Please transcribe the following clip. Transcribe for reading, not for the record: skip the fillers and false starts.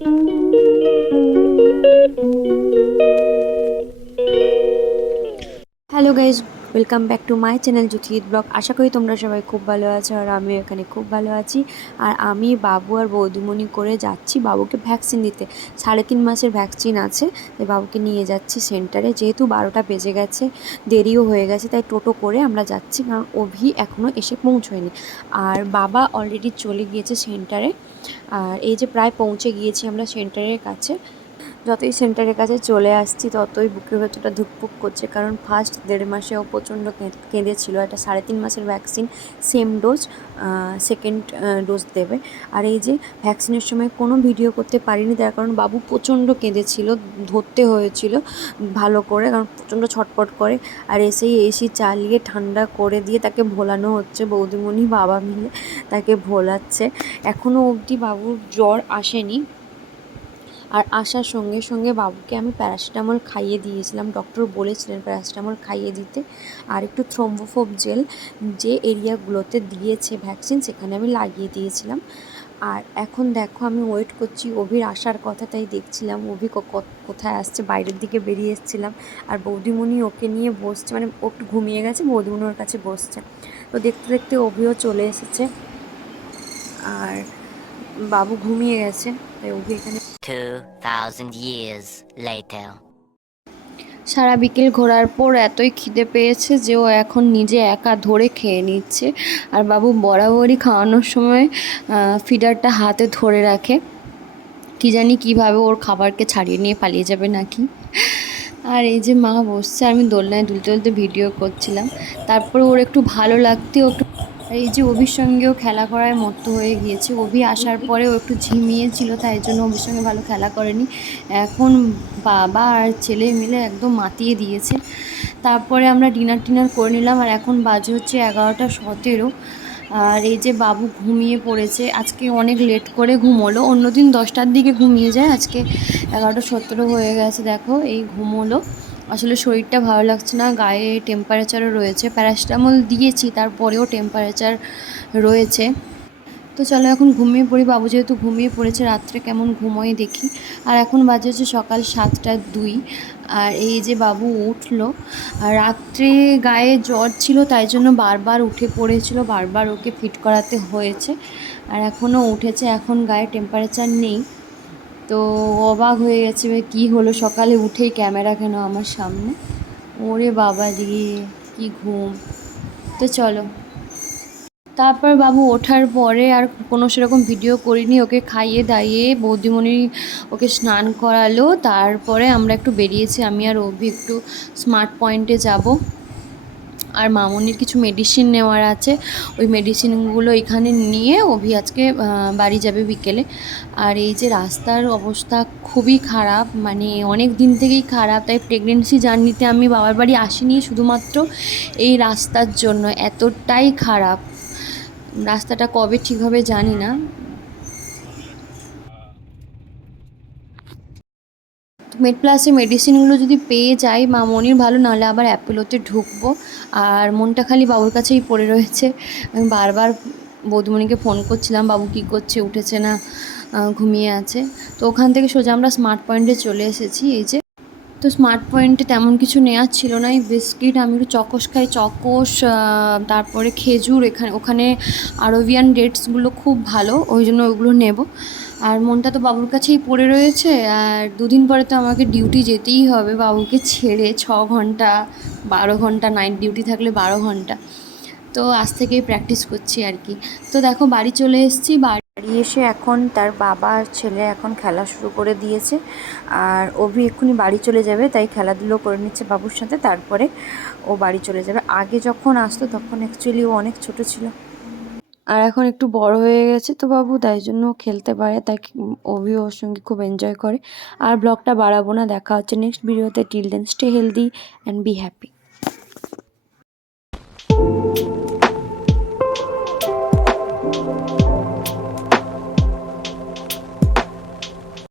Hello guys, welcome back to my channel জ্যোতিত blog. আশা করি তোমরা সবাই খুব ভালো আছো, আর আমিও এখানে খুব ভালো আছি। আর আমি বাবু আর বৌদিমণি করে যাচ্ছি বাবুকে ভ্যাকসিন দিতে। 3.5 মাসের ভ্যাকসিন আছে, তাই বাবুকে নিয়ে যাচ্ছি সেন্টারে। যেহেতু 12টা বেজে গেছে, দেরিও হয়ে গেছে, তাই টোটো করে আমরা যাচ্ছি, কারণ অভি এখনও এসে পৌঁছয়নি। আর বাবা অলরেডি চলে গিয়েছে সেন্টারে। আর এই যে প্রায় পৌঁছে গিয়েছি আমরা সেন্টারের কাছে। যতই সেন্টারের কাছে চলে আসছি ততই বুকের ভেতরটা ধুকপুক করছে, কারণ ফার্স্ট 1.5 মাসে ও প্রচণ্ড কেঁদেছিল। এটা 3.5 মাসের vaccine, same dose, second dose দেবে। আর এই যে ভ্যাকসিনের সময় কোনো ভিডিও করতে পারিনি, তার কারণ বাবু প্রচণ্ড কেঁদেছিল, ধরতে হয়েছিল ভালো করে, কারণ প্রচণ্ড ছটপট করে। আর এসেই এসি চালিয়ে ঠান্ডা করে দিয়ে তাকে ভোলানো হচ্ছে, বৌদিমণি বাবা মিলে তাকে ভোলাচ্ছে। এখনও অবধি বাবুর জ্বর আসেনি। আর আসার সঙ্গে সঙ্গে বাবুকে আমি প্যারাসিটামল খাইয়ে দিয়েছিলাম, ডক্টর বলেছিলেন প্যারাসিটামল খাইয়ে দিতে। আর একটু থ্রোম্বোফোব জেল যে এরিয়াগুলোতে দিয়েছে ভ্যাকসিন সেখানে আমি লাগিয়ে দিয়েছিলাম। আর এখন দেখো আমি ওয়েট করছি অভির আসার কথা, তাই দেখছিলাম অভি কোথায় আসছে, বাইরের দিকে বেরিয়ে এসেছিলাম। আর বৌদিমণি ওকে নিয়ে বসছে, মানে ও একটু ঘুমিয়ে গেছে, বৌদিমণি ওর কাছে বসছে। তো দেখতে দেখতে অভিও চলে এসেছে, আর বাবু ঘুমিয়ে গেছে, তাই অভি এখানে 2000 years later. সারা বিকেল ঘোরার পর এতই খিদে পেয়েছে যে ও এখন নিজে একা ধরে খেয়ে নিচ্ছে। আর বাবু বরাবরই খাওয়ানোর সময় ফিডারটা হাতে ধরে রাখে, কি জানি কিভাবে ওর খাবারকে ছাড়িয়ে নিয়ে পালিয়ে যাবে নাকি। আর এই যে মা বসছে, আমি দোলনায় দুলতে দুলতে ভিডিও করছিলাম। তারপরে ওর একটু ভালো লাগতে ও একটু, আর এই যে অভির সঙ্গেও খেলা করায় মত্ত হয়ে গিয়েছে। অভি আসার পরে ও একটু ঝিমিয়েছিল, তাই জন্য অভির সঙ্গে ভালো খেলা করেনি। এখন বাবা আর ছেলে মিলে একদম মাতিয়ে দিয়েছে। তারপরে আমরা ডিনার করে নিলাম, আর এখন বাজে হচ্ছে 11টা 17। আর এই যে বাবু ঘুমিয়ে পড়েছে, আজকে অনেক লেট করে ঘুমোলো, অন্যদিন 10টার দিকে ঘুমিয়ে যায়, আজকে 11টা 17 হয়ে গেছে। দেখো এই ঘুমোলো, আসলে শরীরটা ভালো লাগছে না, গায়ে টেম্পারেচারও রয়েছে, প্যারাসিটামল দিয়েছি তারপরেও টেম্পারেচার রয়েছে। তো চলো এখন ঘুমিয়ে পড়ি, বাবু যেহেতু ঘুমিয়ে পড়েছে, রাত্রে কেমন ঘুমোয় দেখি। আর এখন বাজে হচ্ছে সকাল 7টা 2। আর এই যে বাবু উঠলো, আর রাত্রে গায়ে জ্বর ছিল, তাই জন্য বারবার উঠে পড়েছিল, বারবার ওকে ফিট করাতে হয়েছে। আর এখনও উঠেছে, এখন গায়ে টেম্পারেচার নেই। তো অবাক হয়ে গেছে, কী হলো সকালে উঠেই ক্যামেরা কেন আমার সামনে। ওরে বাবা রে, কী ঘুম। তো চলো, তারপর বাবু ওঠার পরে আর কোনো সেরকম ভিডিও করিনি, ওকে খাইয়ে দাইয়ে বৌদিমণি ওকে স্নান করালো, তারপরে আমরা একটু বেরিয়েছি, আমি আর অভি একটু স্মার্ট পয়েন্টে যাব। আর মামনির কিছু মেডিসিন নেওয়ার আছে, ওই মেডিসিনগুলো এখানে নিয়ে অভি আজকে বাড়ি যাবে বিকেলে। আর এই যে রাস্তার অবস্থা খুবই খারাপ, মানে অনেক দিন থেকেই খারাপ, তাই প্রেগনেন্সি জার্নিতে আমি বাবার বাড়ি আসিনি শুধুমাত্র এই রাস্তার জন্য, এতটাই খারাপ রাস্তাটা, কবে ঠিক হবে জানি না। মেড প্লাসে মেডিসিনগুলো যদি পেয়ে যাই মামনির ভালো, নাহলে আবার অ্যাপোলোতে ঢুকবো। আর মনটা খালি বাবুর কাছেই পড়ে রয়েছে, আমি বারবার বৌদিমণিকে ফোন করছিলাম, বাবু কী করছে, উঠেছে না, ঘুমিয়ে আছে। তো ওখান থেকে সোজা আমরা স্মার্ট পয়েন্টে চলে এসেছি। এই যে, তো স্মার্ট পয়েন্টে তেমন কিছু নেওয়ার ছিল না, এই বিস্কিট, আমি একটু চকোস খাই, চকোস, তারপরে খেজুর, ওখানে আরবিয়ান ডেটসগুলো খুব ভালো, ওই জন্য ওইগুলো নেব। আর মনটা তো বাবুর কাছেই পড়ে রয়েছে, আর 2 দিন পরে তো আমাকে ডিউটি যেতেই হবে বাবুকে ছেড়ে, 6 ঘন্টা 12 ঘন্টা নাইট ডিউটি থাকলে 12 ঘন্টা। তো আজ থেকেই প্র্যাকটিস করছি আর কি। তো দেখো বাড়ি চলে এসেছি, বাড়ি এসে এখন তার বাবা আর ছেলে এখন খেলা শুরু করে দিয়েছে। আর অভি এক্ষুনি বাড়ি চলে যাবে, তাই খেলাধুলো করে নিচ্ছে বাবুর সাথে, তারপরে ও বাড়ি চলে যাবে। আগে যখন আসতো তখন অ্যাকচুয়ালি ও অনেক ছোট ছিল, আর এখন একটু বড় হয়ে গেছে তো বাবু, তাই জন্য খেলতে পারে, তাই অভি ওর সঙ্গে খুব এনজয় করে। আর ব্লগটা বাড়াবো না, দেখা হচ্ছে নেক্সট ভিডিওতে। Till then stay healthy and be happy.